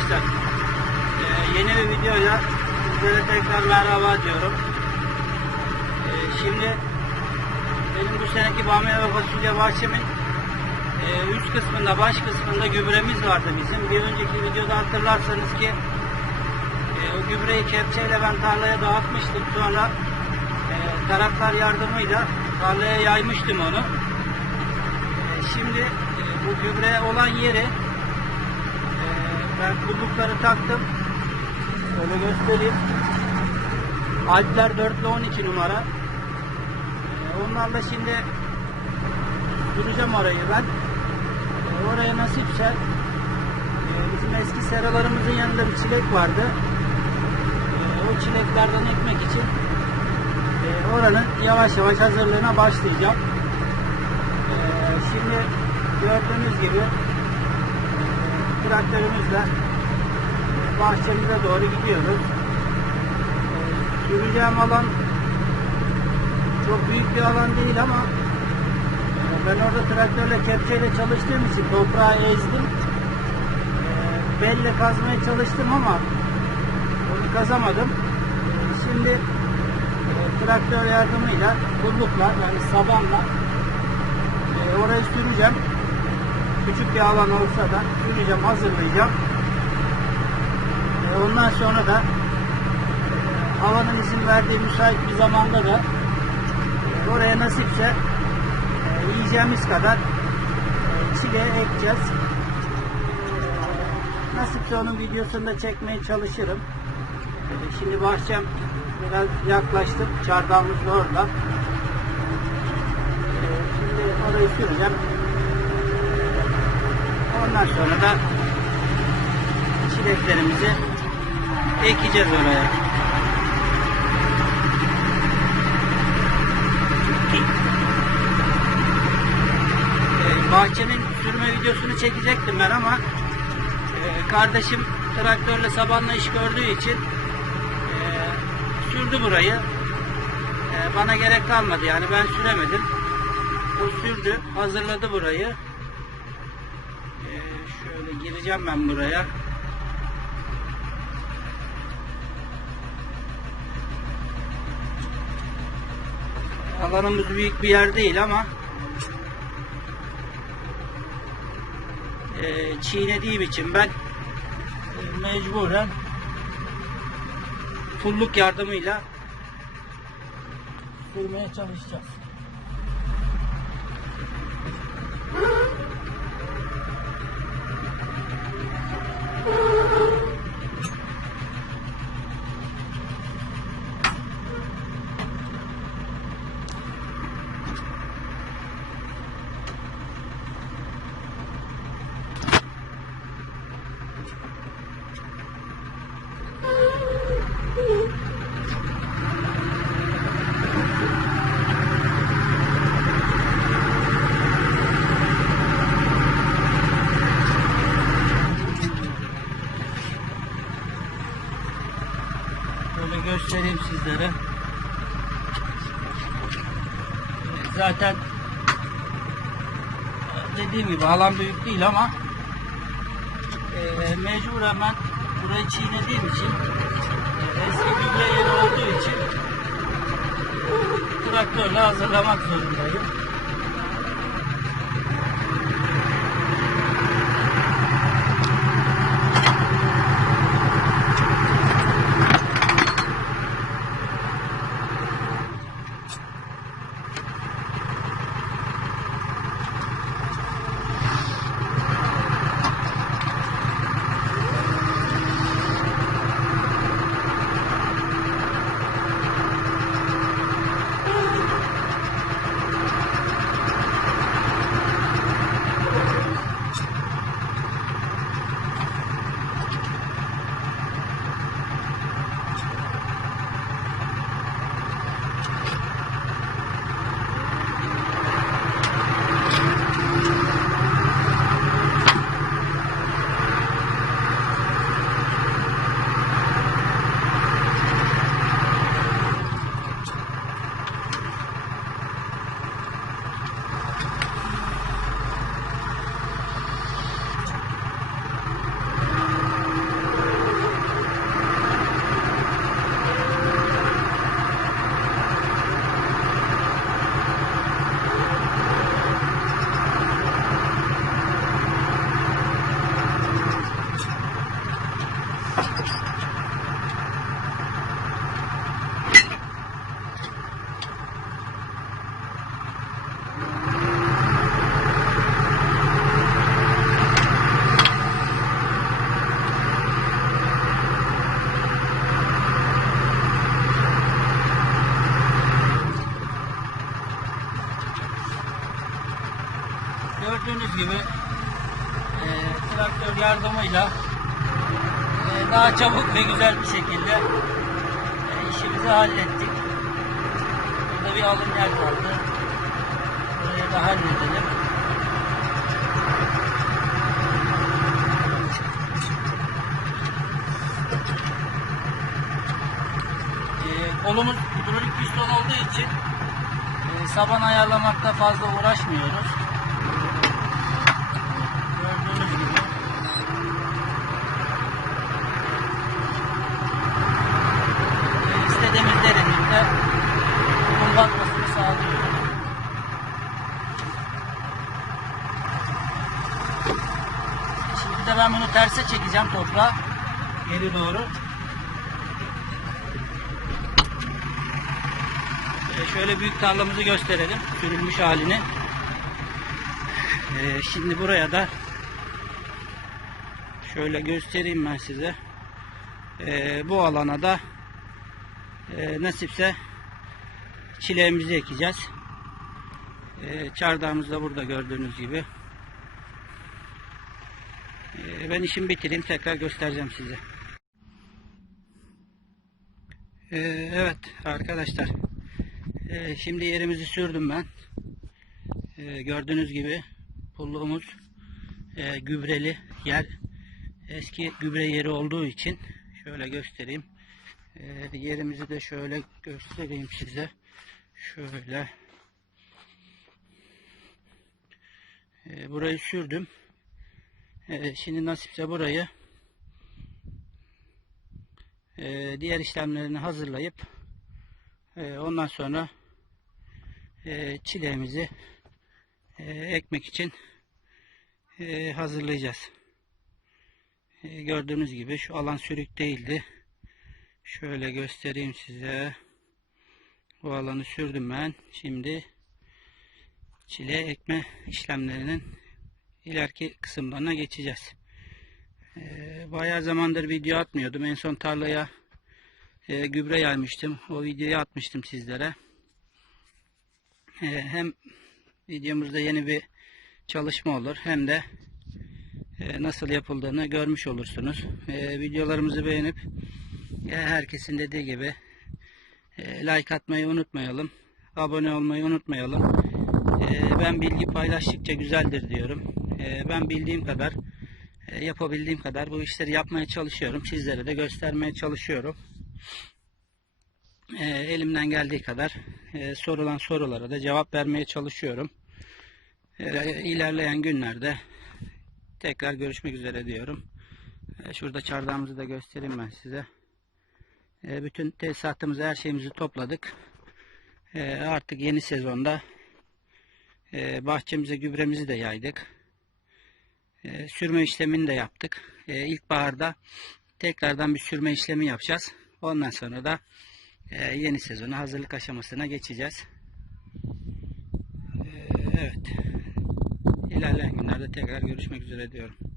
arkadaşlar. Ee, yeni bir videoyla sizlere tekrar merhaba diyorum. Ee, şimdi benim bu seneki bamya ve fasulye bahçemin e, üst kısmında, baş kısmında gübremiz vardı bizim. Bir önceki videoda hatırlarsanız ki e, o gübreyi kepçeyle ben tarlaya dağıtmıştım. Sonra e, taraklar yardımıyla tarlaya yaymıştım onu. E, şimdi e, bu gübre olan yeri e, ben kullukları taktım. Şöyle göstereyim. Alpler 4 ile 12 numara. E, onlarla şimdi duracağım orayı ben. E, oraya nasipse e, bizim eski seralarımızın yanında bir çilek vardı. O çileklerden ekmek için oranın yavaş yavaş hazırlığına başlayacağım. Şimdi gördüğünüz gibi traktörümüzle bahçemize doğru gidiyoruz. Süreceğim alan çok büyük bir alan değil ama ben orada traktörle kepçeyle çalıştığım için toprağı ezdim. E, belle kazmaya çalıştım ama onu kazamadım. E, şimdi e, traktör yardımıyla kullukla yani sabanla e, orayı süreceğim. Küçük bir alan olsa da süreceğim, hazırlayacağım. E, ondan sonra da e, havanın izin verdiği müsait bir zamanda da e, oraya nasipse e, yiyeceğimiz kadar e, çile ekeceğiz. E, nasipse onun videosunu da çekmeye çalışırım. E, şimdi bahçem biraz yaklaştık. Çardağımız da orada. E, şimdi orayı süreceğim. Ondan sonra da çileklerimizi ekeceğiz oraya. Ee, bahçenin sürme videosunu çekecektim ben ama e, kardeşim traktörle sabanla iş gördüğü için e, sürdü burayı. E, bana gerek kalmadı yani ben süremedim. O sürdü, hazırladı burayı. Şöyle gireceğim ben buraya. Alanımız büyük bir yer değil ama e, çiğnediğim için ben e, mecburen pulluk yardımıyla sürmeye çalışacağız. Göstereyim sizlere. Zaten dediğim gibi alan büyük değil ama e, mecburen burayı çiğnediğim için eski gübre yeri olduğu için traktörle hazırlamak zorundayım. Traktör yardımıyla e, daha çabuk ve güzel bir şekilde e, işimizi hallettik. Burada bir alım yer kaldı. Burayı da halledelim. E, kolumuz hidrolik piston olduğu için e, saban ayarlamakta fazla uğraşmıyoruz. Gördüğünüz gibi. E, istediğimiz derinlikte bunun batmasını sağlıyor. Şimdi de ben bunu terse çekeceğim toprağa. Geri doğru. Ee, şöyle büyük tarlamızı gösterelim. Sürülmüş halini. Ee, şimdi buraya da şöyle göstereyim ben size. Ee, bu alana da e, nasipse çileğimizi ekeceğiz. Ee, çardağımız da burada gördüğünüz gibi. Ee, ben işimi bitireyim tekrar göstereceğim size. Ee, evet arkadaşlar. Ee, şimdi yerimizi sürdüm ben. Ee, gördüğünüz gibi pulluğumuz e, gübreli yer. Eski gübre yeri olduğu için şöyle göstereyim. Ee, yerimizi de şöyle göstereyim size. Şöyle. Ee, burayı sürdüm. Ee, şimdi nasipse burayı e, diğer işlemlerini hazırlayıp e, ondan sonra e, çileğimizi e, ekmek için e, hazırlayacağız. E, gördüğünüz gibi şu alan sürük değildi. Şöyle göstereyim size. Bu alanı sürdüm ben. Şimdi çile ekme işlemlerinin ileriki kısımlarına geçeceğiz. E, bayağı zamandır video atmıyordum. En son tarlaya e, gübre yaymıştım. O videoyu atmıştım sizlere. E, hem videomuzda yeni bir çalışma olur hem de e, nasıl yapıldığını görmüş olursunuz. E, videolarımızı beğenip e, herkesin dediği gibi like atmayı unutmayalım. Abone olmayı unutmayalım. E, ben bilgi paylaştıkça güzeldir diyorum. E, ben bildiğim kadar e, yapabildiğim kadar bu işleri yapmaya çalışıyorum. Sizlere de göstermeye çalışıyorum. Elimden geldiği kadar e, sorulan sorulara da cevap vermeye çalışıyorum. İlerleyen günlerde tekrar görüşmek üzere diyorum. Şurada çardağımızı da göstereyim ben size. E, bütün tesisatımızı, her şeyimizi topladık. E, artık yeni sezonda e, bahçemize gübremizi de yaydık. E, sürme işlemini de yaptık. E, ilkbaharda tekrardan bir sürme işlemi yapacağız. Ondan sonra da e, yeni sezona hazırlık aşamasına geçeceğiz. E, evet. İlerleyen günlerde tekrar görüşmek üzere diyorum.